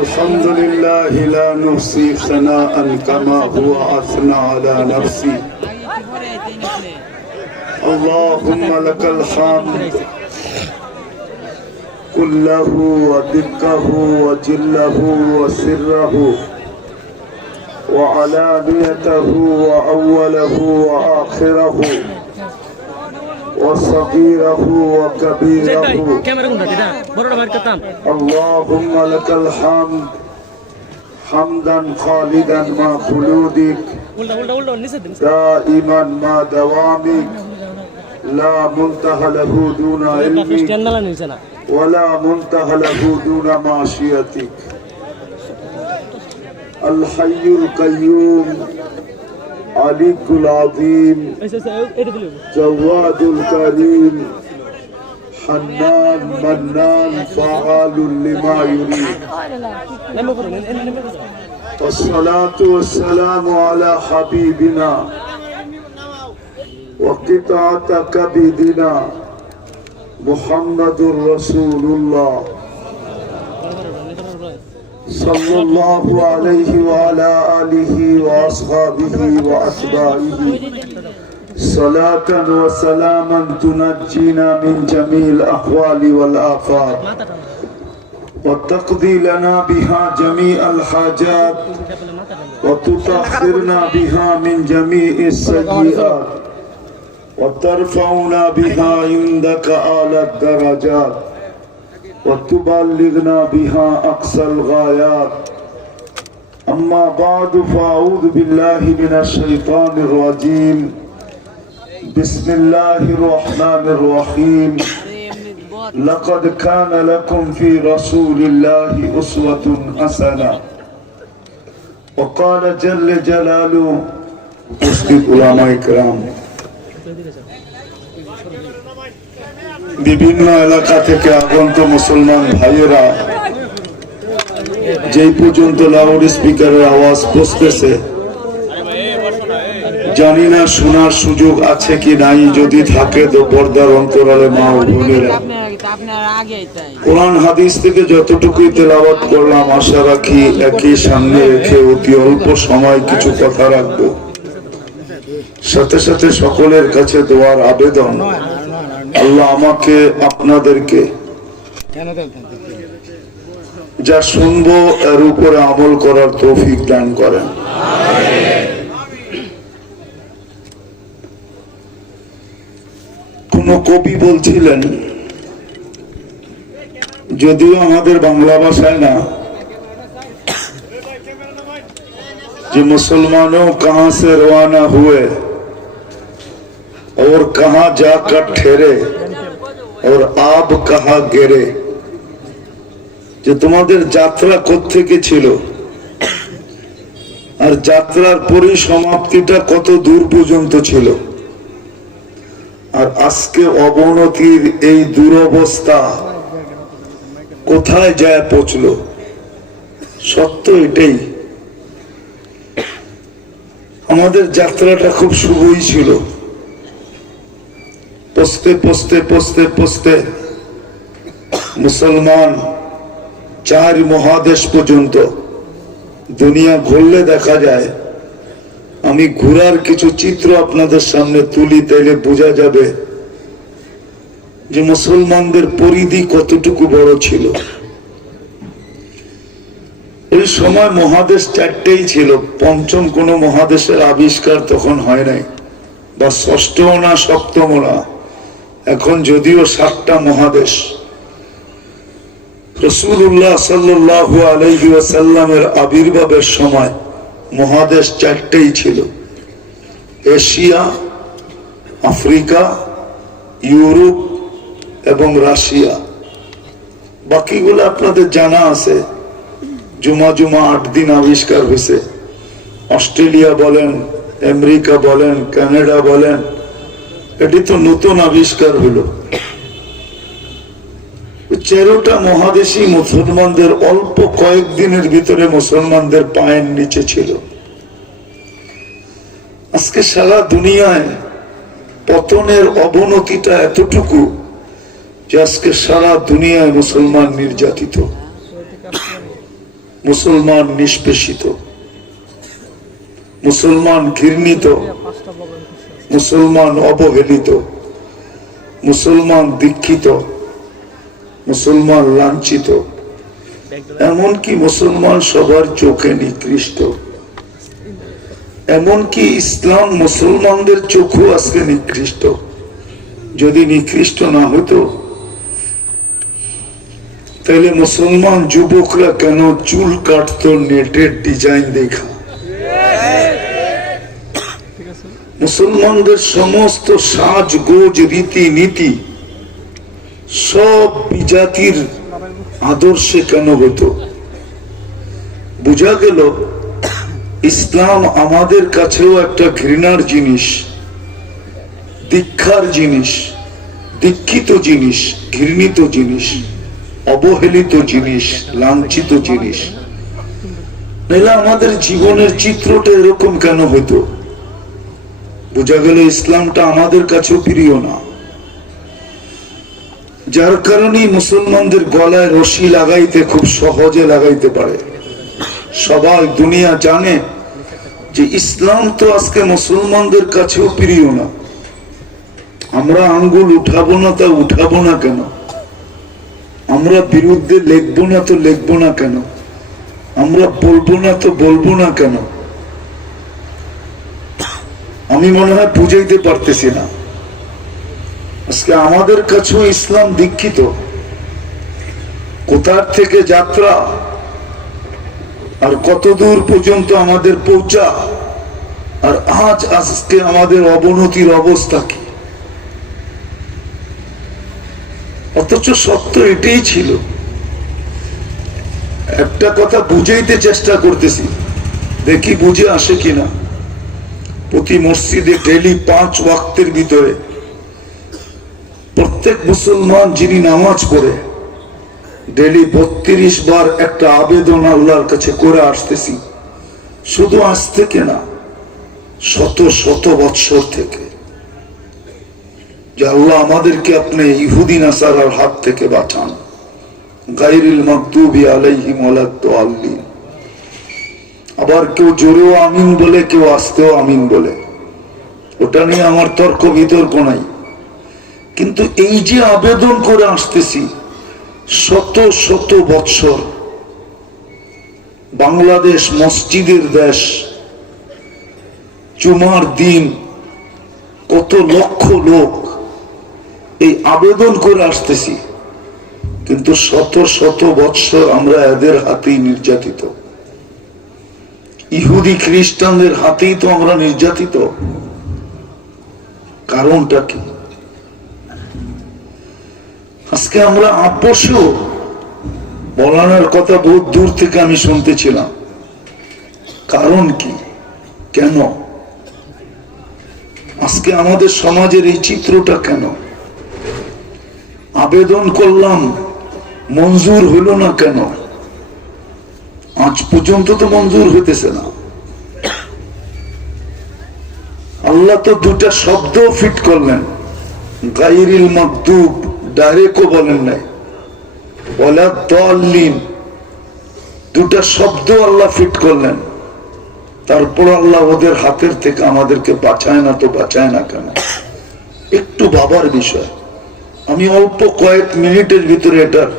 الحمد لله لا نحصي ثناء كما هو أثنى على نفسي اللهم لك الحمد كله ودقه وجله وسره وعلانيته وأوله وآخره وصغيره وكبيره اللهم لك الحمد حمدا خالدا مع خلودك دائما مع دوامك لا منتهى له دون علمك ولا منتهى له دون معصيتك الحي القيوم عليك العظيم جواد الكريم حنان منان فعال لما يريد والصلاة والسلام على حبيبنا وقطعة كبدنا محمد رسول الله صلى الله عليه وعلى آله وأصحابه وأتباعه صلاة وسلاما تنجينا من جميع الأحوال والآفات وتقضي لنا بها جميع الحاجات وتطهرنا بها من جميع السيئات وترفعنا بها عندك أعلى الدرجات وتبلغنا بها أقصى الغايات أما بعد فأعوذ بالله من الشيطان الرجيم بسم الله الرحمن الرحيم لقد كان لكم في رسول الله أسوة حسنة وقال جل جلاله উপস্থিত উলামায়ে কেরাম বিভিন্ন এলাকা থেকে আগত মুসলমান ভাইয়েরা যেই পর্যন্ত লাউড স্পিকারের আওয়াজ পৌঁছতেছে জানি না শোনার সুযোগ আছে কি নাই, যদি থাকে তো পর্দার অন্তরালে মা ও বোনেরা কোরআন হাদিস থেকে যতটুকুই তেলাওয়াত করলাম আশা রাখি একই সামনে রেখে অতি অল্প সময় কিছু কথা রাখবো। সাথে সাথে সকলের কাছে দোয়ার আবেদন, আল্লাহ আমাকে আপনাদেরকে যা শুনবো এর উপরে আমল করার তৌফিক দান করেন। কোন কবি বলছিলেন, যদিও আমাদের বাংলা ভাষায় না, যে মুসলমানों कहां से रवाना हुए और कहां जाकर ठहरे और आप कहां गिरे, যে তোমাদের যাত্রা কোত্থেকে ছিল আর যাত্রার পরিসমাপ্তিটা কত দূর পর্যন্ত ছিল, আর আজকে অবনতির এই দুরবস্থা কোথায় যায় পৌঁছলো। সত্য এটাই, আমাদের যাত্রাটা খুব শুভই ছিল। পৌঁছতে পৌঁছতে পৌঁছতে পৌঁছতে মুসলমান 4 মহাদেশ পর্যন্ত দুনিয়া ঘুরলে দেখা যায়। আমি ঘোরার কিছু চিত্র আপনাদের সামনে তুলি, তাইলে বোঝা যাবে যে মুসলমানদের পরিধি কতটুকু বড় ছিল। ওই সময় মহাদেশ 4টেই ছিল, পঞ্চম কোন মহাদেশের আবিষ্কার তখন হয় নাই, বা 6ম না 7ম না। এখন যদিও 7টা মহাদেশ। রাসূলুল্লাহ সাল্লাল্লাহু আলাইহি ওয়াসাল্লামের আবির্ভাবের সময় মহাদেশ 4টেই ছিল, এশিয়া, আফ্রিকা, ইউরোপ এবং রাশিয়া। বাকিগুলো আপনাদের জানা আছে, জুমা 8 দিন আবিষ্কার হয়েছে। অস্ট্রেলিয়া বলেন, আমেরিকা বলেন, কানাডা বলেন, এটি তো নতুন আবিষ্কার হলো। 13টা মহাদেশই মুসলমানদের অল্প কয়েকদিনের ভিতরে মুসলমানদের পায়ের নিচে ছিল। আজকে সারা দুনিয়ায় পতনের অবনতিটা এতটুকু যে আজকে সারা দুনিয়ায় মুসলমান নির্যাতিত। মুসলমান নিষ্পেষিত, মুসলমান ঘৃণিত, মুসলমান অবহেলিত, মুসলমান দীক্ষিত, মুসলমান লাঞ্ছিত, এমনকি মুসলমান সবার চোখে নিকৃষ্ট। এমনকি ইসলাম মুসলমানদের চোখও আজকে নিকৃষ্ট। যদি নিকৃষ্ট না হতো তাহলে মুসলমান যুবকরা কেন চুল কাটতো নেটের ডিজাইন দেখা? মুসলমানদের সমস্ত সাজগোজ রীতি নীতি সব বিজাতির আদর্শে কেন হতো? বোঝা গেল ইসলাম আমাদের কাছেও একটা ঘৃণার জিনিস, দীক্ষার জিনিস, দীক্ষিত জিনিস, ঘৃণিত জিনিস, অবহেলিত জিনিস, লাঞ্ছিত জিনিস। নাহলে আমাদের জীবনের চিত্রটা এরকম কেন হতো? বোঝা গেল ইসলামটা আমাদের কাছেও প্রিয় না। যার কারণেই মুসলমানদের গলায় রশি লাগাইতে খুব সহজে লাগাইতে পারে। সবাই দুনিয়া জানে যে ইসলাম তো আজকে মুসলমানদের কাছেও প্রিয় না। আমরা আঙ্গুল উঠাবো না, তা উঠাবো না কেন? আমরা বিরুদ্ধে লিখবো না, তো লিখবো না কেন? আমরা বলবো না, তো বলবো না কেন? আমি মনে হয় বুঝাইতে পারতেছি না। আজকে আমাদের কাছেও ইসলাম দীক্ষিত। কোথার থেকে যাত্রা আর কত দূর পর্যন্ত আমাদের পৌঁছা, আর আজকে আমাদের অবনতির অবস্থা কি? অথচ সত্য এটাই ছিল। একটা কথা বুঝাইতে চেষ্টা করতেছি, দেখি বুঝে আসে কিনা। প্রতি মসজিদে ডেইলি 5 ওয়াক্তের ভিতরে প্রত্যেক মুসলমান যিনি নামাজ পড়ে ডেইলি 32 বার একটা আবেদন আল্লাহর কাছে করে আসতেছি। শুধু আজ থেকে না, শত শত বৎসর থেকে, যে আল্লাহ আমাদেরকে আপনি ইহুদি নাসারার হাত থেকে বাঁচান। গায়রিল মাগদুবি আলাইহিম ওয়ালাদ-দাল্লিন। আবার কেউ জোরেও আমিন বলে, কেউ আস্তেও আমিন বলে। ওটা নিয়ে আমার তর্ক বিতর্ক নাই। কিন্তু এই যে আবেদন করে আসতেছি শত শত বৎসর, বাংলাদেশ মসজিদের দেশ, জুমার দিন কত লক্ষ লোক এই আবেদন করে আসতেছি, কিন্তু শত শত বৎসর আমরা এদের হাতেই নির্যাতিত। ইহুদি খ্রিস্টানদের হাতেই তো আমরা নির্যাতিত। কারণটা কি? আজকে আমরা আপোষও বলানোর কথা বহু দূর থেকে আমি শুনতেছিলাম। কারণ কি? কেন আজকে আমাদের সমাজের এই চিত্রটা কেন? আবেদন করলাম, মঞ্জুর হইল না কেন? আজ পর্যন্ত তো মঞ্জুর হইতেছে না। আল্লাহ তো দুটা শব্দ ফিট করলেন, গায়রিল মাগদুব ডাইরেক্টও বলেন নাই, ওয়ালাদ-দাল্লিন দুটা শব্দ আল্লাহ ফিট করলেন। তারপর আল্লাহ ওদের হাতের থেকে আমাদেরকে বাঁচায় না, তো বাঁচায় না কেন? একটু ভাবার বিষয়। আমি অল্প কয়েক মিনিটের ভিতরে এটার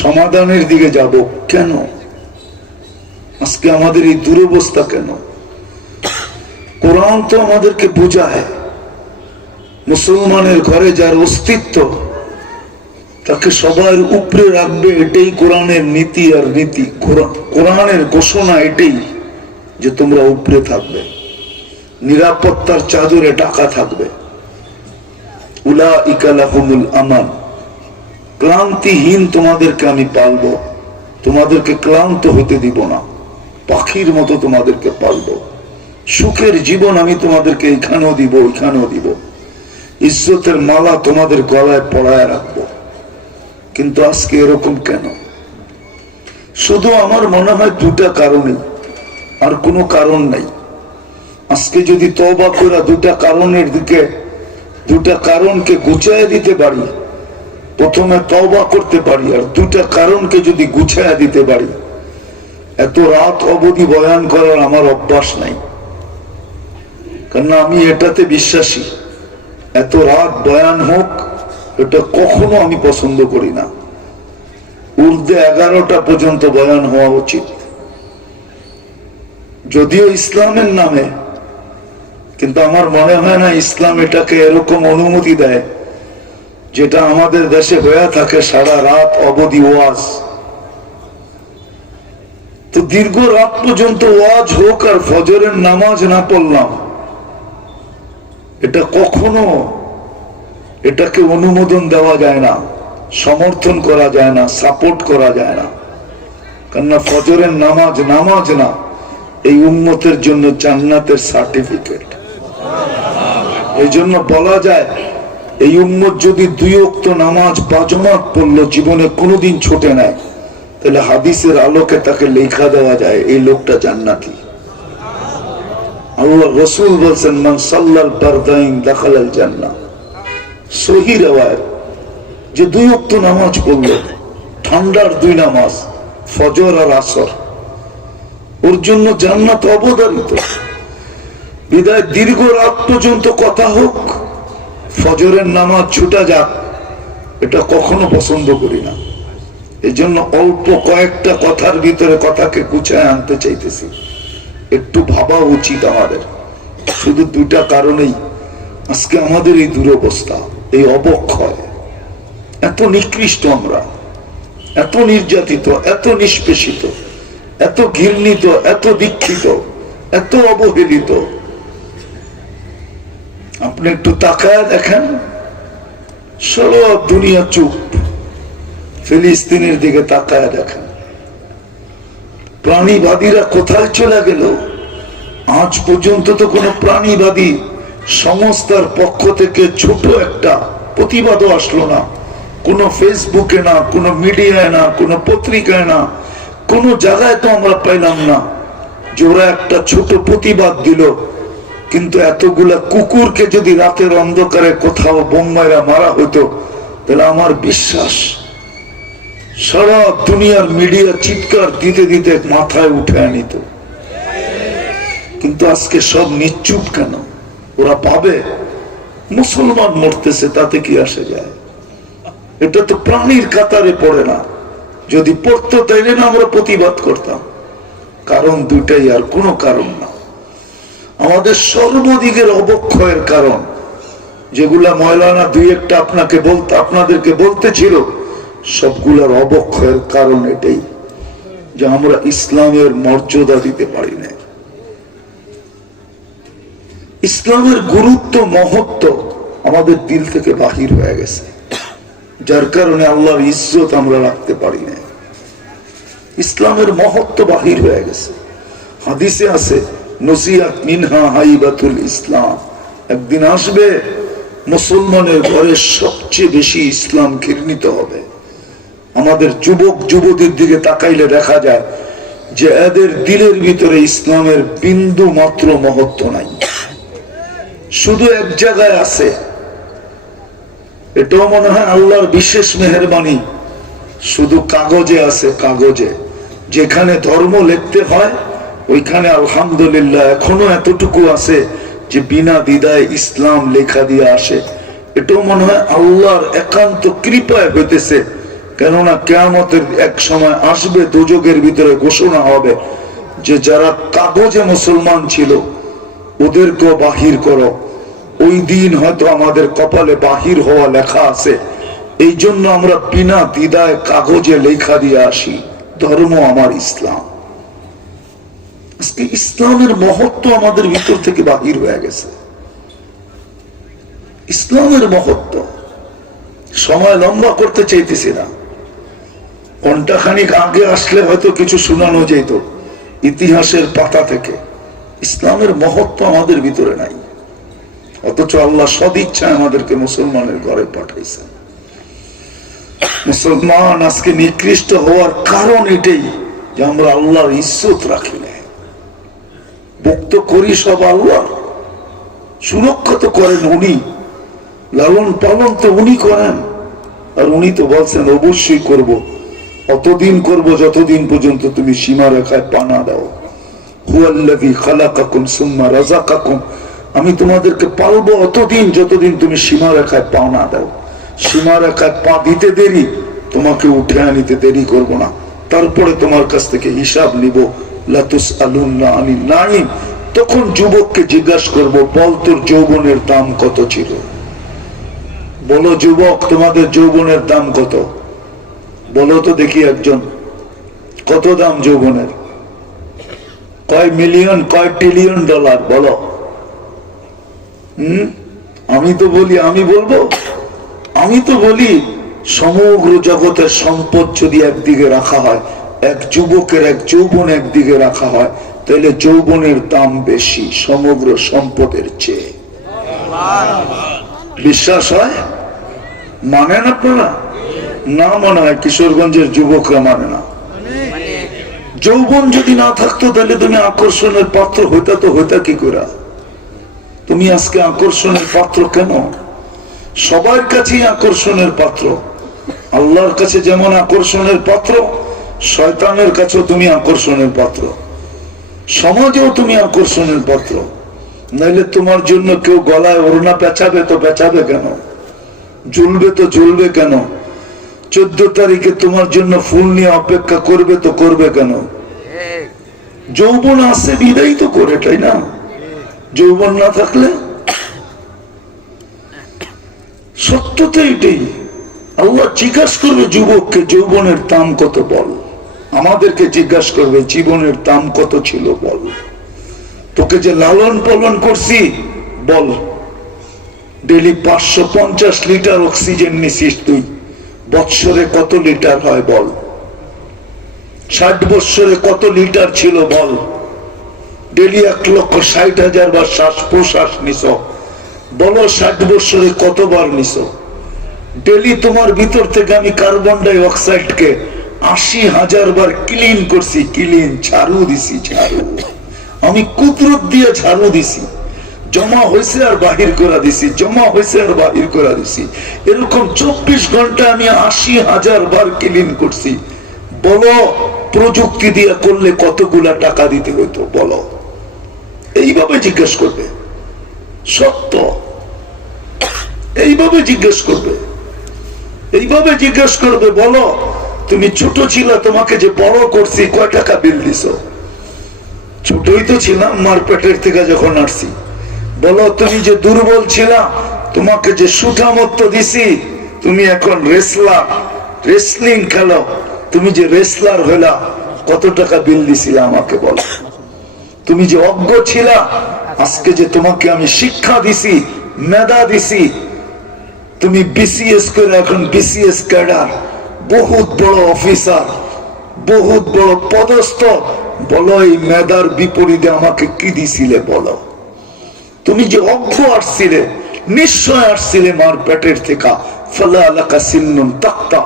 সমাধানের দিকে যাব। কেন আজকে আমাদের এই দুরবস্থা? কেন? কোরআন তো আমাদেরকে বোঝায়, মুসলমানের ঘরে যার অস্তিত্ব তাকে সবার উপরে রাখবে, এটাই কোরআনের নীতি। আর নীতি কোরআনের ঘোষণা এটাই যে তোমরা উপরে থাকবে, নিরাপত্তার চাদরে ঢাকা থাকবে। উলাইকা লাহুমুল আমান, ক্লান্তিহীন তোমাদেরকে আমি পালবো, তোমাদেরকে ক্লান্ত হতে দিব না, পাখির মতো তোমাদেরকে পালবো। সুখের জীবন আমি তোমাদেরকে এখানেও দিব, ওইখানেও দিব। ইজ্জতের মালা তোমাদের গলায় পড়ায় রাখবো। কিন্তু আজকে এরকম কেন? শুধু আমার মনে হয় দুটা কারণেই, আর কোনো কারণ নাই। আজকে যদি তওবা করে দুটা কারণের দিকে, দুটা কারণকে গুছায় দিতে পারি, প্রথমে তওবা করতে পারি, আর দুটা কারণকে যদি গুছায় দিতে পারি, এত রাত অবধি বয়ান করার আমার অভ্যাস নাই, কারণ আমি এটাতে বিশ্বাসী এত রাত বয়ান হোক এটা কখনো আমি পছন্দ করি না। ঊর্ধ্বে 11টা পর্যন্ত বয়ান হওয়া উচিত, যদিও ইসলামের নামে, কিন্তু আমার মনে হয় না ইসলাম এটাকে এরকম অনুমতি দেয় যেটা আমাদের দেশে হয়ে থাকে সারা রাত অবধি ওয়াজ। তো দীর্ঘ রাত পর্যন্ত ওয়াজ হোক আর ফজরের নামাজ না পড়লাম, এটা কখনো এটাকে অনুমোদন দেওয়া যায় না, সমর্থন করা যায় না, সাপোর্ট করা যায় না। কেননা ফজরের নামাজ নামাজ না, এই উম্মতের জন্য জান্নাতের সার্টিফিকেট। এই জন্য বলা যায় এই উম্মত যদি 2 ওয়াক্ত নামাজ 5 জামাত পড়লো, জীবনে কোনোদিন ছোটে নাই, তাহলে হাদিসের আলোকে তাকে লেখা দেওয়া যায় এই লোকটা জান্নাতি। আল্লাহ রাসূল বলেন মান সাল্লাল ফারদাইন দাখালাল জান্নাহ। সহিহ riwayat, যে 2 ওয়াক্ত নামাজ পড়লো, ঠান্ডার 2 নামাজ ফজর আর আসর, ওর জন্য জান্নাত অবধারিত। বিদায় দীর্ঘ রাত পর্যন্ত কথা হোক, ফজরের নামাজ ছুটা যাক, এটা কখনো পছন্দ করি না। এই জন্য অল্প কয়েকটা কথার ভিতরে কথাকে গুছায় আনতে চাইতেছি। একটু ভাবা উচিত আমাদের, শুধু 2টা কারণেই আজকে আমাদের এই দুরবস্থা, এই অবক্ষয়। এত নিকৃষ্ট আমরা, এত নির্যাতিত, এত নিষ্পেষিত, এত ঘৃণিত, এত দীক্ষিত, এত অবহেলিত। আপনি একটু তাকায় দেখেন, সারা দুনিয়া চুপ। ফিলিস্তিনের দিকে তাকায় দেখেন, প্রাণীবাদীরা কোথায় চলে গেল? আজ পর্যন্ত তো কোনো প্রাণীবাদী সংস্থার পক্ষ থেকে ছোট একটা প্রতিবাদও আসলো না। কোনো ফেসবুকে না, কোনো মিডিয়ায় না, কোনো পত্রিকায় না, কোনো জায়গায় তো আমরা পাইলাম না যে ওরা একটা ছোট প্রতিবাদ দিল। কিন্তু এতগুলা কুকুরকে যদি রাতের অন্ধকারে কোথাও বোম্বাইরা মারা হতো, তাহলে আমার বিশ্বাস সারা দুনিয়ার মিডিয়া চিৎকার দিতে দিতে মাথায় উঠে আনিত। কিন্তু আজকে সব নিশ্চুপ কেন? ওরা পাবে মুসলমান মরতেছে, তাতে কি আসে যায়? এটা তো প্রাণীর কাতারে পড়ে না। যদি পড়তো তাইলে না আমরা প্রতিবাদ করতাম। কারণ 2টাই, আর কোনো কারণ না। আমাদের সর্বদিকের অবক্ষয়ের কারণ, যেগুলা ময়লানা 2-1টা আপনাদেরকে বলতে ছিল, সবগুলার অবক্ষয়ের কারণ এটাই যে আমরা ইসলামের মর্যাদা দিতে পারি না। ইসলামের গুরুত্ব মহত্ব আমাদের দিল থেকে বাহির হয়ে গেছে, যার কারণে আল্লাহর ইজ্জত আমরা রাখতে পারি না। ইসলামের মহত্ব বাহির হয়ে গেছে। হাদিসে আছে নসিহাত মিনহা হাইবাতুল ইসলাম। একদিন আসবে মুসলমানের ঘরে সবচেয়ে বেশি ইসলাম ঘৃণিত হবে। আমাদের যুবক যুবতীর দিকে তাকাইলে দেখা যায় যে এদের দিলের ভিতরে ইসলামের বিন্দু মাত্র মহত্ব নাই। শুধু এক জায়গায় আছে, এটাও মনে হয় আল্লাহর বিশেষ মেহেরবানি, শুধু কাগজে আছে। কাগজে যেখানে ধর্ম লিখতে হয় ওইখানে আলহামদুলিল্লাহ এখনো এতটুকু আছে যে বিনা দ্বিধায় ইসলাম লেখা দিয়ে আসে। এটাও মনে হয় আল্লাহর একান্ত কৃপায় হইতেছে। কেননা কিয়ামতের এক সময় আসবে, দোজখের ভিতরে ঘোষণা হবে যে যারা কাগজে মুসলমান ছিল ওদেরকেও বাহির করো। ওই দিন হয়তো আমাদের কপালে বাহির হওয়া লেখা আছে, এই জন্য আমরা বিনা দ্বিধায় কাগজে লেখা দিয়ে আসি, ধর্ম আমার ইসলাম। আজকে ইসলামের মহত্ব আমাদের ভিতর থেকে বাহির হয়ে গেছে। ইসলামের মহত্ব সময় লম্বা করতে চাইতেছি না। ঘন্টাখানিক আগে আসলে হয়তো কিছু শোনানো যেত ইতিহাসের পাতা থেকে। ইসলামের মহত্ব আমাদের ভিতরে নাই, অথচ আল্লাহ সদিচ্ছায় আমাদেরকে মুসলমানের ঘরে পাঠাইছেন। মুসলমান আজকে নিকৃষ্ট হওয়ার কারণ এটাই যে আমরা আল্লাহর ইজ্জত রাখি না। ভক্ত করি সব আল্লাহ, সুরক্ষা তো করেন উনি, লালন পালন তো উনি করেন, আর উনি তো বলছেন অবশ্যই করব। অতদিন করব যতদিন পর্যন্ত তুমি সীমা রেখায় পা না দাও। হুয়াল্লাযী খালাকাকুম সুম্মা রাযাকাকুম, আমি তোমাদেরকে পালবো অতদিন যতদিন তুমি সীমা রেখায় পা না দাও। সীমা রেখায় পা দিতে দেরি, তোমাকে উঠে আনিতে দেরি করব না। তারপরে তোমার কাছ থেকে হিসাব নিব। লা তুসআলুনা আনিন নাঈম, তখন যুবককে জিজ্ঞাসা করব, বল তোর যৌবনের দাম কত ছিল? বলো যুবক, তোমাদের যৌবনের দাম কত? বলো তো দেখি একজন, কত দাম যৌবনের? কয় মিলিয়ন, কয় ট্রিলিয়ন ডলার? বলো। আমি তো বলি, আমি বলবো, আমি তো বলি সমগ্র জগতের সম্পদ যদি একদিকে রাখা হয়, এক যুবকের এক যৌবন একদিকে রাখা হয়, তাহলে যৌবনের দাম বেশি সমগ্র সম্পদের চেয়ে। বিশ্বাস হয়? মানেন আপনারা? না মনে হয় কিশোরগঞ্জের যুবকরা মানে না। যৌবন যদি না থাকতো তাহলে তুমি আকর্ষণের পাত্র হইতা, তো হইতা কি করে? তুমি আজকে আকর্ষণের পাত্র কেন? সবার কাছেই আকর্ষণের পাত্র। আল্লাহর কাছে যেমন আকর্ষণের পাত্র, শয়তানের কাছেও তুমি আকর্ষণের পাত্র, সমাজেও তুমি আকর্ষণের পাত্র। নাইলে তোমার জন্য কেউ গলায় ওড়না পেঁচাবে তো পেঁচাবে কেন? ঝুলবে তো ঝুলবে কেন? 14 তারিখে তোমার জন্য ফুল নিয়ে অপেক্ষা করবে তো করবে কেন? যৌবন আছে বিদায় তো করে, তাই না? যৌবন না থাকলে সত্য তো এটাই। আল্লাহ জিজ্ঞাসা করবে যুবককে, যৌবনের দাম কত বল। আমাদেরকে জিজ্ঞাসা করবে জীবনের দাম কত ছিল বল। তোকে যে লালন পালন করছি বল। ডেলি 550 লিটার অক্সিজেন নিছিস তুই, বৎসরে কত লিটার হয় বল। 60 বৎসরে কত লিটার ছিল বল। ডেলি 1,60,000 বার শ্বাস প্রশ্বাস নিছ, বলো 60 বৎসরে কতবার নিছ। ডেলি তোমার ভিতর থেকে আমি কার্বন ডাই অক্সাইডকে 80,000 বার ক্লিন করছি, ক্লিন ঝাড়ু দিছি, ঝাড়ু আমি কুদরত দিয়ে ঝাড়ু দিছি। জমা হয়েছে আর বাহির করে দিছি, জমা হয়েছে আর বাহির করে দিছি। এরকম 24 ঘন্টা আমি 80,000 বার ক্লিন করছি। বলো প্রযুক্তি দিয়ে করলে কতগুলা টাকা দিতে হইতো বলো। এইভাবে জিজ্ঞেস করবে, সত্য এইভাবে জিজ্ঞেস করবে, এইভাবে জিজ্ঞেস করবে। বলো তুমি ছোট ছিল, তোমাকে যে বড় করছি কয় টাকা বিল দিছ? ছোটই তো ছিলাম মার পেটের থেকে যখন আসছি। বলো তুমি যে দুর্বল ছিলা, তোমাকে যে সুঠামত্ব দিছি, তুমি এখন রেসলার, রেসলিং খেলো, তুমি যে রেসলার হইলা, কত টাকা বিল দিছিলা আমাকে বলো। তুমি যে অজ্ঞ ছিলা, আজকে যে তোমাকে আমি শিক্ষা দিছি, মেধা দিছি, তুমি বিসিএস করে এখন বিসিএস ক্যাডার, বহুত বড় অফিসার, বহুত বড় পদস্থ। বলো এই মেধার বিপরীতে আমাকে কি দিছিলে বলো। তুমি যে অজ্ঞ আসছিলে, নিশ্চয় আসছিলে মার পেটের থেকে। ফালা আলাকা সিন্নুন তাক্তা,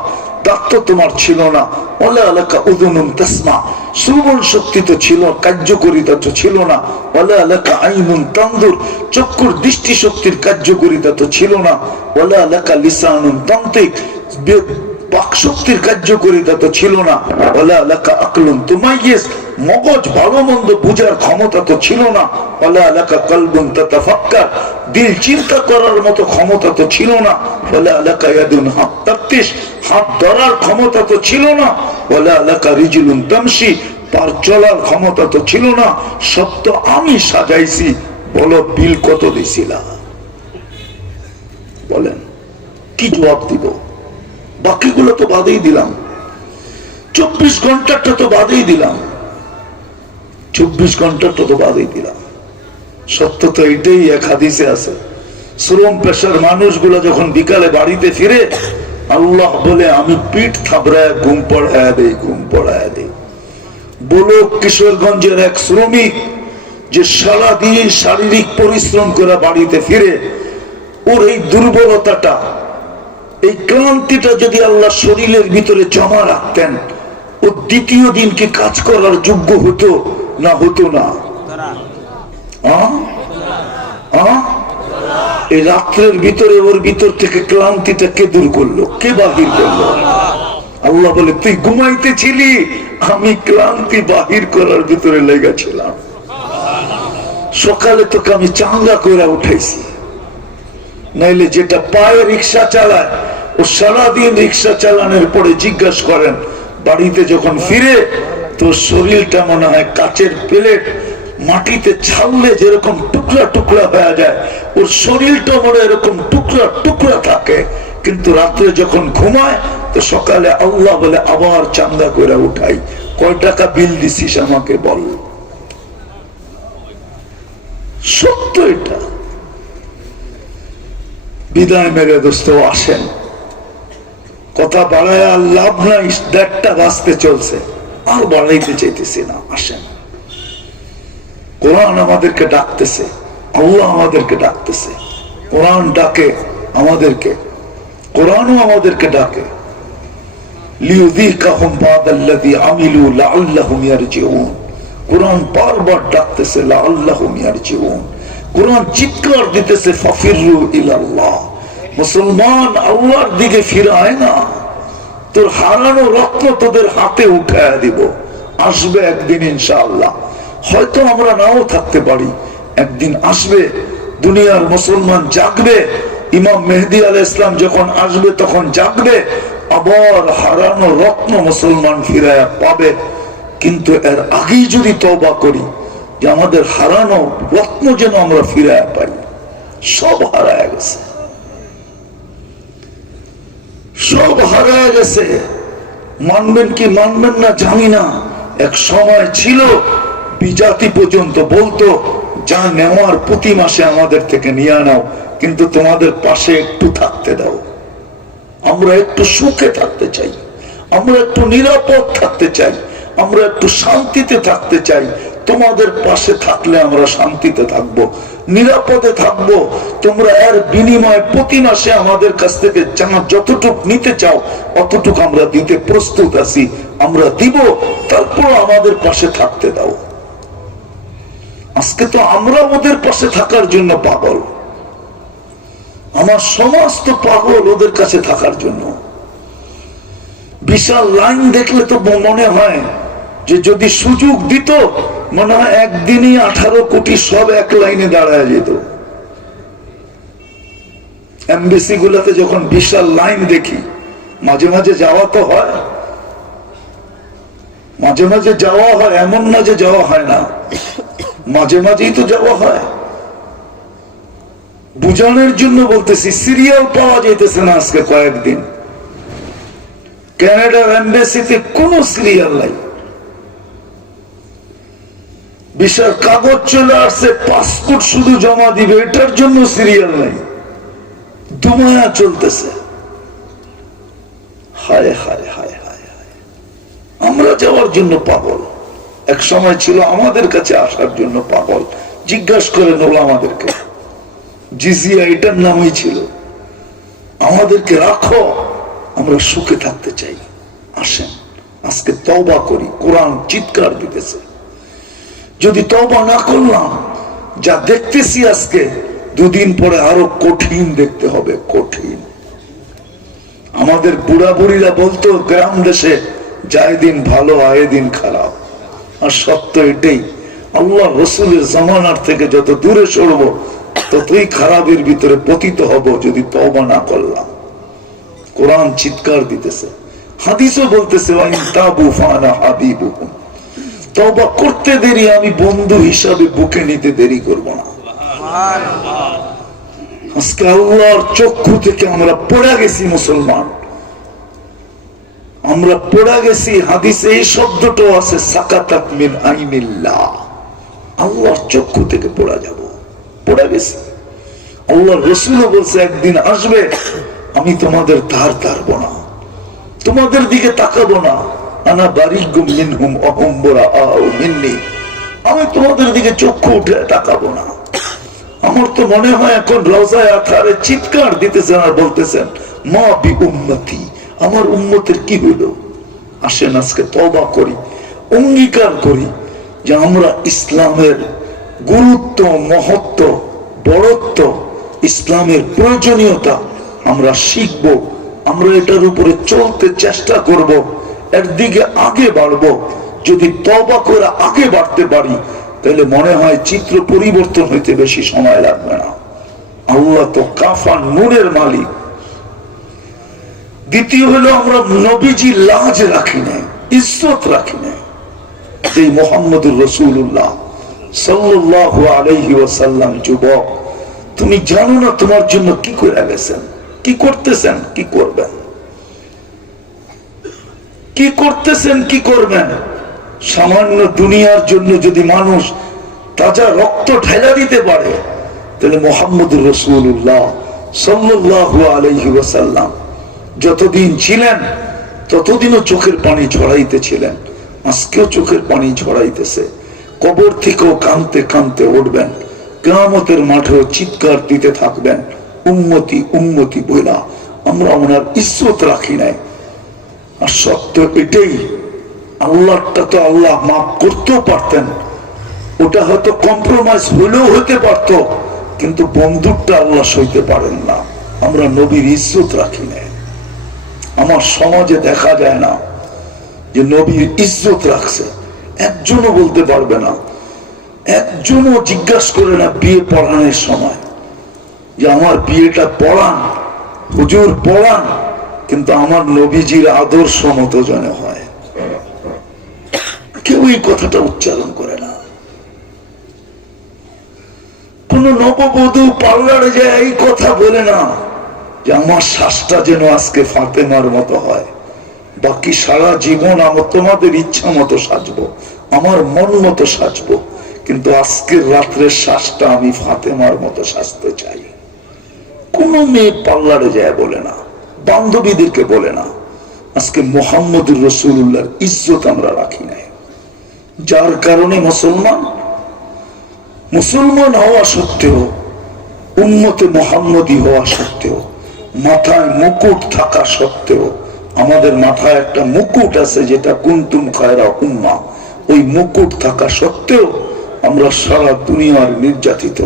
দাঁত তো তোমার ছিল না। ওলা আলাকা উদুনুন তাসমা, শ্রবণ শক্তি তো ছিল, কার্যকরিতা তো ছিল না। ওলা আলাকা আইনুন তানদুর, চক্ষুর দৃষ্টি শক্তির কার্যকরিতা তো ছিল না। ওলা আলাকা লিসানুন তান্তিক, বাক শক্তির কার্যকরিতা তো ছিল না। ওলা আলাকা আকলুন তুমাইয়িজ, মগজ ভালো মন্দ বুঝার ক্ষমতা তো ছিল না। ওলা আলাকা কলবুন তাতাফাক্কার, দিল চিন্তা করার মতো ক্ষমতা তো ছিল না। ওলা আলাকা ইয়াদুন তাফতিশ, হাত ধরার ক্ষমতা তো ছিল না। ওলা আলাকা রিজলুন তামশি, পার চলার ক্ষমতা তো ছিল না। সব তো আমি সাজাইছি। বলো বিল কত দিছিলা বলেন, কি জবাব দিব? বাকিগুলো তো বাদেই দিলাম, 24 ঘন্টাটা তো বাদেই দিলাম, 24 ঘন্টাটা তো বাদেই দিলাম। সত্য তো এটাই, এক হাদিসে আছে, শ্রম পেশার মানুষগুলো যখন বিকালে বাড়িতে ফিরে, আল্লাহ বলে আমি পিঠ থাবড়ায় ঘুম পড়ায় দেই, ঘুম পড়ায় দেই। বলো কিশোরগঞ্জের এক শ্রমিক যে সারাদিন শারীরিক পরিশ্রম করে বাড়িতে ফিরে, ওর এই দুর্বলতাটা, এই ক্লান্তিটা যদি আল্লাহ শরীরের ভিতরে জমা রাখতেন, ও দ্বিতীয় দিন কি কাজ করার যোগ্য হতো না হতো না? এই রাত্রের ভিতরে ওর ভিতর থেকে ক্লান্তিটা কে দূর করলো, কে বাহির করলো? আল্লাহ বলে তুই ঘুমাইতেছিলি, আমি ক্লান্তি বাহির করার ভিতরে লেগেছিলাম। সকালে তোকে আমি চাঙ্গা করে উঠাইছি। নাইলে যেটা পায়ে রিক্সা চালায়, ও সারাদিন রিক্সা চালানোর পরে জিজ্ঞাসা করেন বাড়িতে যখন ফিরে, তোর শরীরটা মনে হয় কাচের প্লেট মাটিতে ছাড়লে যেরকম টুকরা টুকরা হয়ে যায়, ওর শরীরটা মনে এরকম টুকরা টুকরা থাকে। কিন্তু রাত্রে যখন ঘুমায় তো সকালে আল্লাহ বলে আবার চাঙ্গা করে উঠাই। কয় টাকা বিল দিছিস আমাকে বল। সত্য এটা। বিদায় মেরে দোস্ত আসেন, কথা বাড়ায় আর লাভ নাই, দেড়টা বাজতে চলছে, আর বাড়াইতে চাইতেছি না। আসেন, কোরআন আমাদেরকে ডাকতেছে, আল্লাহ আমাদেরকে ডাকতেছে। কোরআন ডাকে আমাদেরকে, কোরআনও আমাদেরকে ডাকে। লিউযীকাহুম বাদাল্লাযী আমিলু লাআল্লাহুম ইয়ারজিউন। কোরআন বারবার ডাকতেছে লাআল্লাহুম ইয়ারজিউন। কোরআন চিৎকার দিতেছে ফাফিরু ইলাল্লাহ। মুসলমান, আল্লাহর দিকে ফিরায় না, তোর হারানো রত্ন তোদের হাতে উঠায় দিব। আসবে একদিন ইনশাআল্লাহ। হয়তো আমরা নাও থাকতে পারি, একদিন আসবে, দুনিয়ার মুসলমান জাগবে। ইমাম মেহেদী আলাইহিস সালাম যখন আসবে তখন জাগবে, আবার হারানো রত্ন মুসলমান ফিরায় পাবে। কিন্তু এর আগেই যদি তওবা করি যে আমাদের হারানো রত্ন যেন আমরা ফিরায় পাই। সব হারায় গেছে, সব হারায় গেছে। মানবেন কি মানবেন না জানি না। এক সময় ছিল বিজাতি পর্যন্ত বলতো যা নেওয়ার প্রতি মাসে আমাদের থেকে নিয়ে নাও, কিন্তু তোমাদের পাশে একটু থাকতে দাও। আমরা একটু সুখে থাকতে চাই, আমরা একটু নিরাপদ থাকতে চাই, আমরা একটু শান্তিতে থাকতে চাই। তোমাদের পাশে থাকলে আমরা শান্তিতে থাকবো, নিরাপদে থাকবো। তোমরা এর বিনিময়ে প্রতি মাসে আমাদের কাছ থেকে যতটুক নিতে চাও অতটুক আমরা দিতে প্রস্তুত আছি, আমরা দিব, তারপর আমাদের পাশে থাকতে দাও। আজকে তো আমরা ওদের পাশে থাকার জন্য পাগল, আমার সমাজ তো পাগল ওদের কাছে থাকার জন্য। বিশাল লাইন দেখলে তো মনে হয় যে যদি সুযোগ দিত, মনে হয় একদিনই 18 কোটি সব এক লাইনে দাঁড়ায় যেত। এমবিসি গুলাতে যখন বিশাল লাইন দেখি, মাঝে মাঝে যাওয়া তো হয়, মাঝে মাঝে যাওয়া হয়, এমন না যে যাওয়া হয় না, মাঝে মাঝেই তো যাওয়া হয়। বুঝানোর জন্য বলতেছি, সিরিয়াল পাওয়া যাইতেছে না আজকে কয়েকদিন। কানাডার এমবেসিতে কোনো সিরিয়াল নাই, বিশাল কাগজ চলে আসছে, পাসপোর্ট শুধু জমা দিবে, এটার জন্য সিরিয়াল নাই। দুমায়া চলতেছে। হায় হায় হায় হায় হায়, আমরা যাওয়ার জন্য পাগল। এক সময় ছিল আমাদের কাছে আসার জন্য পাগল। জিজ্ঞাসা করে নোলা আমাদেরকে, জিজিয়া এটার নামই ছিল। আমাদেরকে রাখো, আমরা সুখে থাকতে চাই। আসেন আজকে তওবা করি। কোরআন চিৎকার দিতেছে, যদি তওবা না করলাম, যা দেখতেছি আজকে, দুদিন পরে আরো কঠিন দেখতে হবে, কঠিন। আমাদের বুড়া বুড়িরা বলতো গ্রাম দেশে যায় দিন ভালো আয়ে দিন খারাপ। আর সত্য এটাই, আল্লাহ রসুলের জামানার থেকে যত দূরে সরবো ততই খারাপের ভিতরে পতিত হব যদি তওবা না করলাম। কোরআন চিৎকার দিতেছে, হাদিসও বলতেছে তওবা করতে দেরি, আমি বন্ধু হিসাবে বুকে নিতে দেরি করব না। আজকে আল্লাহর চক্ষু থেকে আমরা পড়ে গেছি মুসলমান, আমরা পড়ে গেছি। হাদিসে এই শব্দটাও আছে, সাকাতাত মিন আইনিল্লাহ, আল্লাহর চক্ষু থেকে পড়া যাব, পড়ে গেছি। আল্লাহর রাসূলও বলছে একদিন আসবে আমি তোমাদের ধার ধারবো না, তোমাদের দিকে তাকাবো না। আনা বারিগুম মিনহুম ওয়াহুম বুরাআউ মিন্নি, আমি তোমাদের দিকে চক্ষু উঠে তাকাবো না। আমার তো মনে হয় এখন রওজায়ে আতহারে চিৎকার দিতেছেন আর বলতেছেন মা বি উম্মতি, আমার উম্মতের কি হইল। আসেন আজকে তওবা করি, অঙ্গীকার করি যে আমরা ইসলামের গুরুত্ব, মহত্ব, বড়ত্ব, ইসলামের প্রয়োজনীয়তা আমরা শিখব, আমরা এটার উপরে চলতে চেষ্টা করব, এর দিকে আগে বাড়বো। যদি তওবা করে আগে বাড়তে পারি তাহলে মনে হয় চিত্র পরিবর্তন হইতে বেশি সময় লাগবে না। আল্লাহ তো কাফান নূরের মালিক। দ্বিতীয় হলো আমরা নবীজি লাজ রাখি নাই, ইজ্জত রাখি নাই। যে মুহাম্মদুর রাসূলুল্লাহ সাল্লাল্লাহু আলাইহি ওয়াসাল্লাম যুবক, তুমি জানো না তোমার জন্য কি করে গেছেন, কি করতেছেন, কি করবেন, কি করতেছেন, কি করবেন। সামান্য দুনিয়ার জন্য যদি মানুষ তাজা রক্ত ঢেলা দিতে পারে তাহলে মুহাম্মদুর রাসূলুল্লাহ সাল্লাল্লাহু আলাইহি ওয়াসাল্লাম যতদিন ছিলেন ততদিনও চোখের পানি ঝরাইতেছিলেন, আজকেও চোখের পানি ঝরাইতেছে। কবর থেকেও কাঁদতে কাঁদতে উঠবেন, কিয়ামতের মাঠেও চিৎকার দিতে থাকবেন, উম্মতি উম্মতি বইলা। আমরা ওনার ইজ্জত রাখি নাই। আর সত্য এটাই, আল্লাহটা তো আল্লাহ মাফ করতেও পারতেন, ওটা হয়তো কম্প্রোমাইজ হলেও হতে পারত, কিন্তু বন্দুকটা আল্লাহ সইতে পারেন না। আমরা নবীর ইজ্জত রাখি নাই। আমার সমাজে দেখা যায় না যে নবীর ইজ্জত রাখছে। একজনও বলতে পারবে না, একজনও জিজ্ঞাসা করে না বিয়ে পড়ানোর সময় যে আমার বিয়েটা পড়ান, হুজুর পড়ান, কিন্তু আমার নবীজির আদর্শ মতো যেন হয়। কেউ এই কথাটা উচ্চারণ করে না। কোন নববধূ পার্লারে যায় এই কথা বলে না যে আমার শ্বাসটা যেন আজকে ফাতেমার মতো হয়, বাকি সারা জীবন আমার তোমাদের ইচ্ছা মতো সাজবো, আমার মন মতো সাজবো, কিন্তু আজকের রাত্রের শ্বাসটা আমি ফাতেমার মতো সাজতে চাই। কোন মেয়ে পার্লারে যায় বলে না, বান্ধবীদেরকে বলে না। আজকে মুহাম্মদুর রাসূলুল্লাহর ইজ্জত আমরা রাখি নাই, যার কারণে মুসলমান হওয়া সত্ত্বেও, উম্মতে মুহাম্মদী হওয়া সত্ত্বেও, মাথায় মুকুট থাকা সত্ত্বেও, আমাদের মাথায় একটা মুকুট আছে যেটা কুনতুম খায়রা উম্মাহ, ওই মুকুট থাকা সত্ত্বেও আমরা সারা দুনিয়ার নির্যাতিত।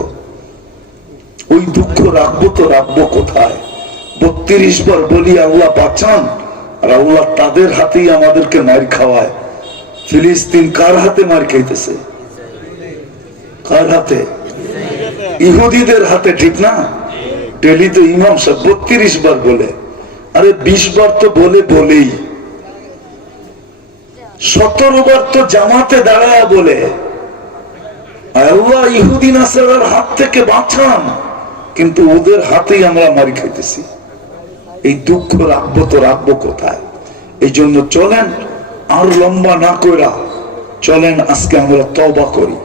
ওই দুঃখ রাখবো তো রাখবো কোথায়? 32 বার বলি আল্লাহ বাঁচান, আর আল্লাহ তাদের হাতেই আমাদেরকে মার খাওয়ায়। ফিলিস্তিন কার হাতে মার খাইতেছে? কার হাতে? ইহুদিদের হাতে, ঠিক না? ডেলি তো ইমাম সাহেব 32 বার বলে, আরে 20 বার তো বলেই, 17 বার তো জামাতে দাঁড়ায় বলে আল্লাহ ইহুদি নাসারার হাত থেকে বাঁচান, কিন্তু ওদের হাতেই আমরা মারি খাইতেছি। এই দুঃখ রাখবো তো রাখবো কোথায়? এই জন্য চলেন আর লম্বা না কইরা চলেন আজকে আমরা তওবা করি।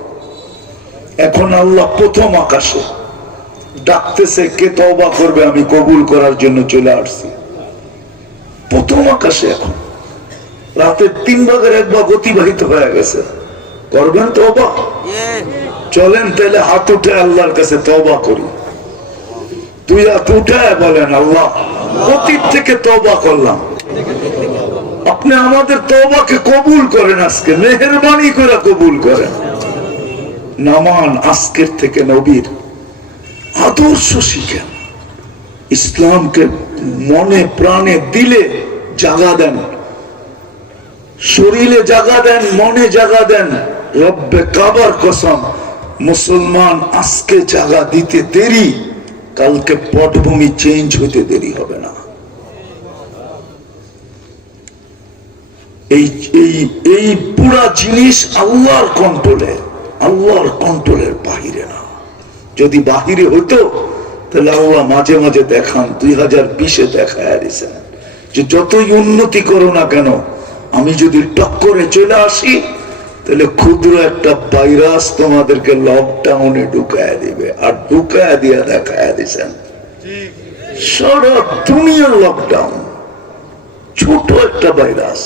এখন আল্লাহ প্রথম আকাশে ডাকতেছে, কে তওবা করবে? আমি কবুল করার জন্য চলে আসছি। প্রথম আকাশে এখন রাতে 3 ভাগের 1 ভাগ অতিবাহিত হয়ে গেছে। করবেন তওবা? চলেন তাহলে হাত উঠে আল্লাহর কাছে তওবা করি। 2 হাত উঠে বলেন, আল্লাহ অতীত থেকে তওবা করলাম, আপনি আমাদের তওবাকে কবুল করেন, আজকে মেহেরবানি করে কবুল করেন। নামান আজকের থেকে নবীর আদর্শ শিখেন, ইসলামকে মনে প্রাণে দিলে জাগা দেন, শরীরে জাগা দেন, মনে জাগা দেন। রব্বে কাবার কসম, মুসলমান আজকে জাগা দিতে দেরি, কালকে পটভূমি চেঞ্জ হইতে দেরি হবে না। এই পুরা জিনিস আল্লাহর কন্ট্রোলে, আল্লাহর কন্ট্রোলের বাহিরে না। যদি বাহিরে হইতো তাহলে আল্লাহ মাঝে মাঝে দেখান, 2020-এ দেখায় দিয়েছেন যে যতই উন্নতি করো না কেন, আমি যদি টক্করে চলে আসি তাহলে ক্ষুদ্র একটা ভাইরাস তোমাদেরকে লকডাউনে ঢুকায় দিবে। আর ঢুকায় দিয়া দেখায় দিয়েছেন সারা দুনিয়ার লকডাউন। ছোট একটা ভাইরাস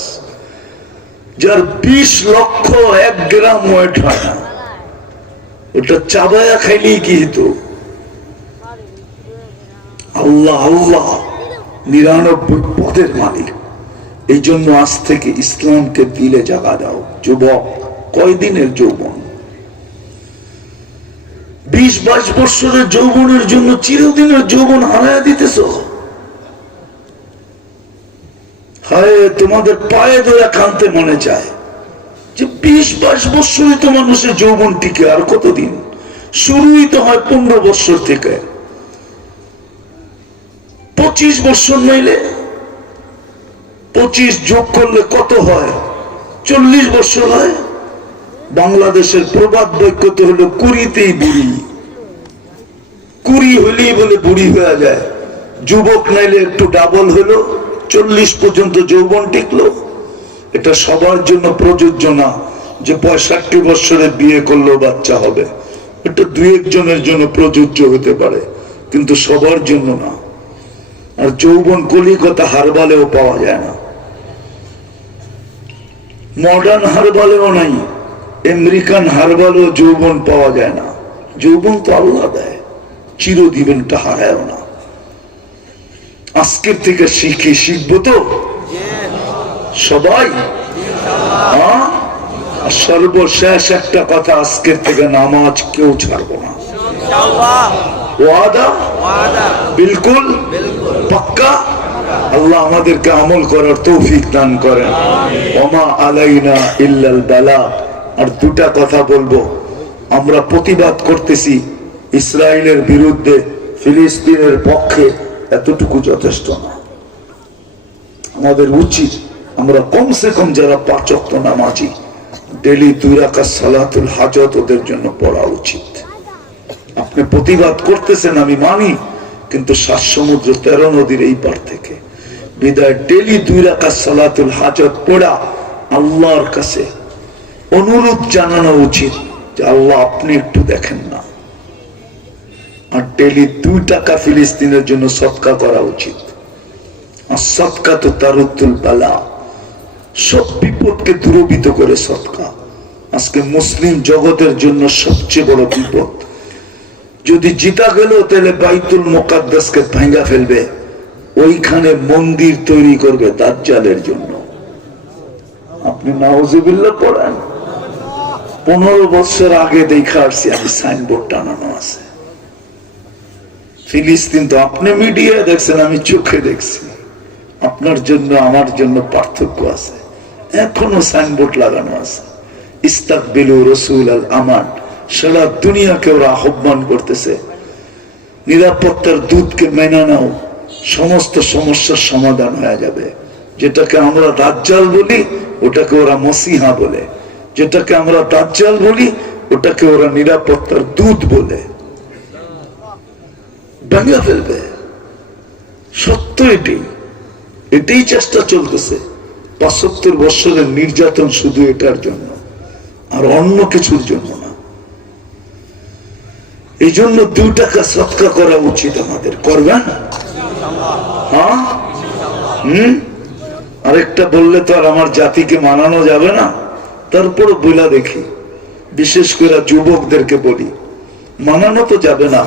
যার 20 লক্ষ 1 গ্রাম ওয়েট হয় না, ওটা চাবায়া খাইলেই কি হতো? আল্লাহ আল্লাহ 99 পদের মালিক। এই জন্য আজ থেকে ইসলামকে দিলে জাগা দাও। যুবক, কয়দিনের যৌবন? 20-22 বছরের যৌবনের জন্য চিরদিনের যৌবন হারায় দিতেছ। হায় তোমাদের পায়ে ধরে কানতে মনে চায় যে 20-22 বছরই তো মানুষের যৌবন টিকে, আর কতদিন? শুরুই তো হয় 15 বছর থেকে। 25 বছর নইলে 25 যোগ করলে কত হয়? 40 বছর হয়। বাংলাদেশের প্রবাদ বাক্যতে হলো 20তেই বুড়ি, 20 হইলেই বলে বুড়ি হয়ে যায়। যুবক নাইলে একটু ডাবল হলো, 40 পর্যন্ত যৌবন টিকলো। এটা সবার জন্য প্রযোজ্য না যে 65 বছরে বিয়ে করলেও বাচ্চা হবে। এটা 2-1 জনের জন্য প্রযোজ্য হতে পারে, কিন্তু সবার জন্য না। আর যৌবন কলিকাতা হারবালেও পাওয়া যায় না, মডার্ন হারবালেও নাই, আমেরিকান হারবালেও যৌবন পাওয়া যায় না। যৌবন তো আল্লাহ দেয়, চিরজীবনটা হারায় না। আজকের থেকে শিখবো তো সবাই। সর্বশেষ একটা কথা, আজকের থেকে নামাজ কেউ ছাড়বো না। ওয়াদা? বিলকুল পাক্কা। আল্লাহ আমাদেরকে আমল করার তৌফিক দান করেন। ওমা আলাইনা ইল্লাল বালাগ। আর দুটা কথা বলবো, আমরা প্রতিবাদ করতেছি ইসরায়েলের বিরুদ্ধে, ফিলিস্তিনের পক্ষে, এতটুকু যথেষ্ট না। আমাদের উচিত আমরা কমসে কম যারা 5 ওয়াক্ত নামাজি, ডেলি 2 রাকাত সালাতুল হাজত ওদের জন্য পড়া উচিত। আপনি প্রতিবাদ করতেছেন আমি মানি, কিন্তু 7 সমুদ্র 13 নদীর এই পার থেকে বিদায় ডেলি 2 রাকাত সালাতুল হাজত পড়া আল্লাহর কাছে অনুরোধ জানানো উচিত যে আল্লাহ আপনি একটু দেখেন না। আর ডেলি 2 টাকা ফিলিস্তিনের জন্য সদকা করা উচিত। আর সদকা তো তারুদ্দুল বালা, সব বিপদকে দূরীভূত করে সদকা। আজকে মুসলিম জগতের জন্য সবচেয়ে বড় বিপদ। যদি জিতা গেল তাহলে বাইতুল মুকাদ্দাসকে ভাঙা ফেলবে, ওইখানে মন্দির তৈরি করবে দাজ্জালের জন্য। আপনি নাউজুবিল্লাহ পড়েন। 15 বছর আগে দেখা আসছি আমি, সাইনবোর্ড টানানো আছে। ফিলিস্তিন তো আপনি মিডিয়া দেখছেন, আমি চোখে দেখছি। আপনার জন্য আমার জন্য পার্থক্য আছে। এখনো সাইনবোর্ড লাগানো আছে, ইস্তাকবিলু রাসূল আল আমান। সারা দুনিয়াকে ওরা আহ্বান করতেছে, নিরাপত্তার দূতকে মেনে নাও, সমস্ত সমস্যার সমাধান হয়ে যাবে। যেটাকে আমরা দাজ্জাল বলি ওটাকে ওরা মসিহা বলে, যেটাকে আমরা দাজ্জাল বলি ওটাকে ওরা নিরাপত্তার দূত বলে। ভেঙে ফেলবে, সত্য এটাই চেষ্টা চলতেছে। 75 বছরের নির্যাতন শুধু এটার জন্য, আর অন্য কিছুর জন্য না। এই জন্য 2 টাকা সদকা করা উচিত আমাদের। করবেন? হ্যাঁ। আরেকটা বললে তো আর আমার জাতিকে মানানো যাবে না, তারপর বইলা দেখি। বিশেষ করে যুবকদেরকে বলি, মানানো তো যাবে না,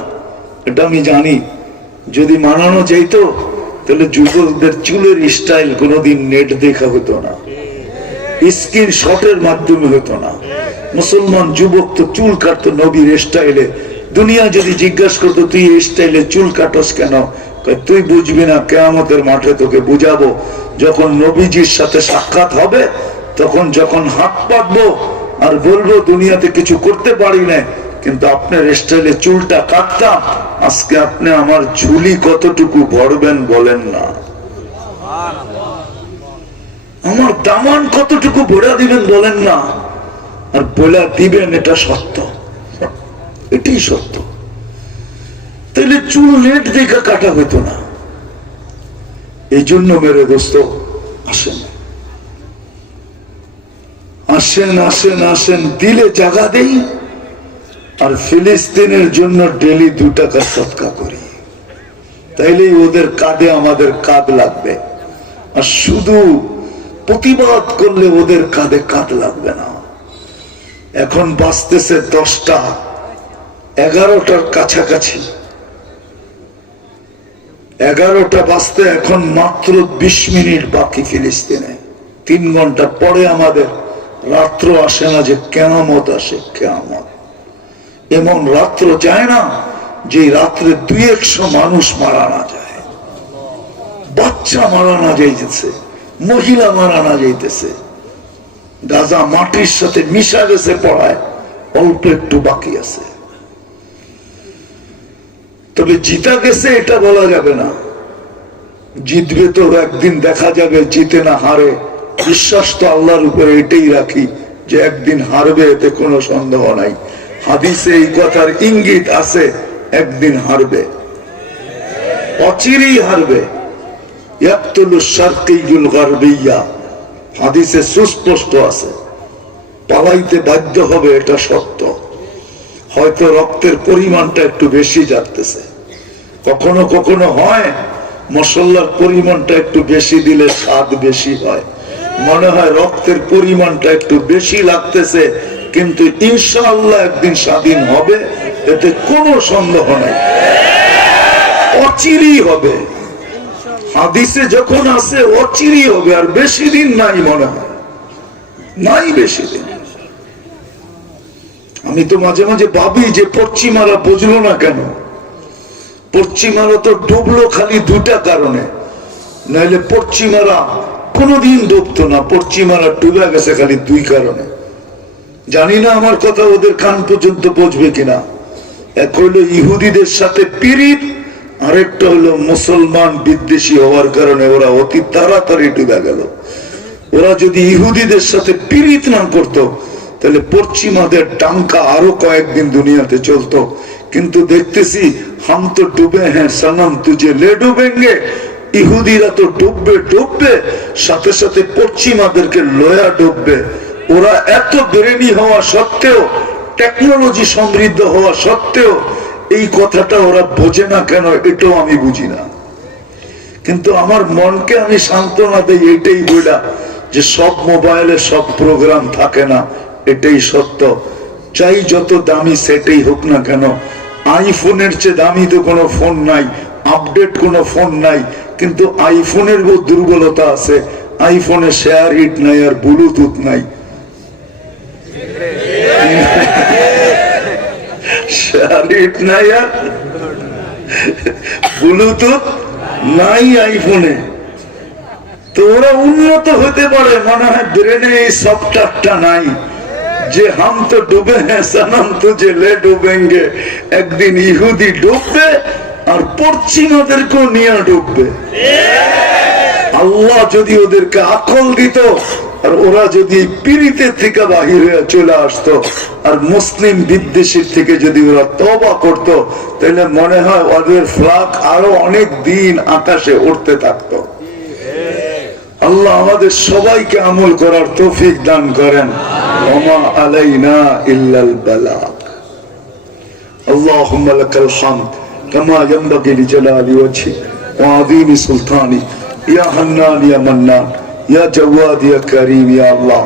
এটা আমি জানি। যদি মানানো যাইতো তাহলে যুবকদের চুলের স্টাইল কোনোদিন নেট দেখা হতো না, স্ক্রিন শটের মাধ্যমে হতো না। মুসলমান যুবক তো চুল কাটতো নবীর স্টাইলে। দুনিয়া যদি জিজ্ঞাসা করতো তুই এই স্টাইলে চুল কাটস কেন, তুই বুঝবি না, কিয়ামতের মাঠে তোকে বুঝাবো। যখন নবীজির সাথে সাক্ষাৎ হবে, তখন যখন হাত পাতবো আর বলবো দুনিয়াতে কিছু করতে পারি না, কিন্তু আপনার স্টাইলে চুলটা কাটতাম। আজকে আপনি আমার ঝুলি কতটুকু ভরবেন বলেন না, আমার দামান কতটুকু ভরা দিবেন বলেন না। আর বলে দিবেন এটা সত্য, এটাই সত্য। তাহলে চুল নেট দেখা কাটা হইতো না। এই জন্য মেরে দোস্ত, আসেন আসেন আসেন আসেন, দিলে জায়গা দেই। আর ফিলিস্তিনের জন্য ডেলি 2 টাকা সদকা করি, তাইলেই ওদের কাঁধে আমাদের কাঁধ লাগবে। আর শুধু প্রতিবাদ করলে ওদের কাঁধে কাঁধ লাগবে না। এখন বাঁচতেছে 10টা 11টার কাছাকাছি, 11টা বাঁচতে এখন মাত্র 20 মিনিট বাকি ফিলিস্তিনে। 3 ঘন্টা পরে আমাদের রাত্র আসে না যে কিয়ামত আসে। কিয়ামত এমন রাত্র যায় না যে রাত্রে 200-100 মানুষ মারা না যায়, বাচ্চা মারা না যাইতেছে, মহিলা মারানা যাইতেছে, গাজা মাটির সাথে মিশা গেছে, পড়ায় অল্প একটু বাকি আছে। তবে জিতা গেছে এটা বলা যাবে না, জিতবে তো একদিন দেখা যাবে, জিতে না হারে বিশ্বাস তো আল্লাহর উপরে এটাই রাখি যে একদিন হারবে, এতে কোনো সন্দেহ নাই। হাদিসে এই কথার ইঙ্গিত আছে, একদিন হারবে, অচিরেই হারবে। ইয়াকতুলুশ শারকিয়ুল গারবিয়্যা, হাদিসে সুস্পষ্ট আছে, পালাইতে বাধ্য হবে, এটা সত্য। হয়তো রক্তের পরিমাণটা একটু বেশি যাচ্ছে, কখনো কখনো হয় মশলার পরিমাণটা একটু বেশি দিলে স্বাদ বেশি হয়, মনে হয় রক্তের পরিমাণটা একটু বেশি লাগতেছে, কিন্তু ইনশাআল্লাহ একদিন স্বাধীন হবে, এতে কোনো সন্দেহ নাই, অচিরেই হবে। হাদিসে যখন আছে অচিরেই হবে, আর বেশি দিন নাই, মনে হয় নাই বেশি দিন। আমি তো মাঝে মাঝে ভাবি যে পশ্চিমারা বুঝলো না কেন, পশ্চিমারা তো ডুবলো খালি দুটা কারণে, নাহলে পশ্চিমারা কোনোদিন ডুবতো না, পশ্চিমারা ডুবে গেছে খালি দুই কারণে। জানি না আমার কথা ওদের কান পর্যন্ত পৌঁছবে কিনা। এক হইলো ইহুদিদের সাথে পীড়িত, আরেকটা হলো মুসলমান বিদ্বেষী হওয়ার কারণে ওরা অতি তাড়াতাড়ি ডুবে গেল। ওরা যদি ইহুদিদের সাথে পীড়িত না করতো তাহলে পশ্চিমাদের ডাঙ্কা আরো কয়েকদিন দুনিয়াতে চলতো। কিন্তু দেখতেছি হাম তো ডুবে হ্যাঁ সনম তুঝে লে ডুবেঙ্গে, ইহুদিরা তো ডুববে ডুববে, সাথে সাথে পশ্চিমাদেরকে লয়া ডুববে। ওরা এত বেরেনি হওয়া সত্ত্বেও, টেকনোলজি সমৃদ্ধ হওয়া সত্ত্বেও এই কথাটা ওরা বোঝে না কেন, এটাও আমি বুঝি না। কিন্তু আমার মনকে আমি সান্ত্বনা দেই এটাই বইলা যে সব মোবাইলে সব প্রোগ্রাম থাকে না, এটাই সত্য। চাই যত দামি সেটাই হোক না কেন, আইফোনের চেয়ে দামি তো কোনো ফোন নাই, আপডেট কোনো ফোন নাই, কিন্তু আইফোনের বহু দুর্বলতা আছে, আইফোনে শেয়ার হিট নাই আর ব্লুটুথ নাই। শেয়ার হিট নাই আর ব্লুটুথ নাই আইফোনে। তো ওরা উন্নত হতে পারে, মনে হয় ব্রেনে এই সফটওয়্যারটা নাই যে হাম তো ডুবে হ্যাঁ সনম তুঝে লে ডুবেঙ্গে, একদিন ইহুদি ডুববে আর পশ্চিমাদেরকেও নিয়ে ডুববে। আল্লাহ যদি ওদেরকে আকল দিত, আর ওরা যদি পীড়িতের থেকে বাহির হয়ে চলে আসতো, আর মুসলিম বিদ্বেষীর থেকে যদি ওরা তওবা করতো, তাহলে মনে হয় ওদের ফ্লাগ আরো অনেক দিন আকাশে উঠতে থাকতো। আল্লাহ আমাদের সবাইকে আমল করার তৌফিক দান করেন। ওমা আলাইনা ইল্লাল বালাগ। আল্লাহুম্মা লাকাল হামদ কামা ইয়ানবাগি লিজালালি ওয়াজহিক ওয়া আযীমি সুলতানিক, ইয়া হান্নান ইয়া মান্নান ইয়া জাওয়াদ ইয়া কারীম ইয়া আল্লাহ।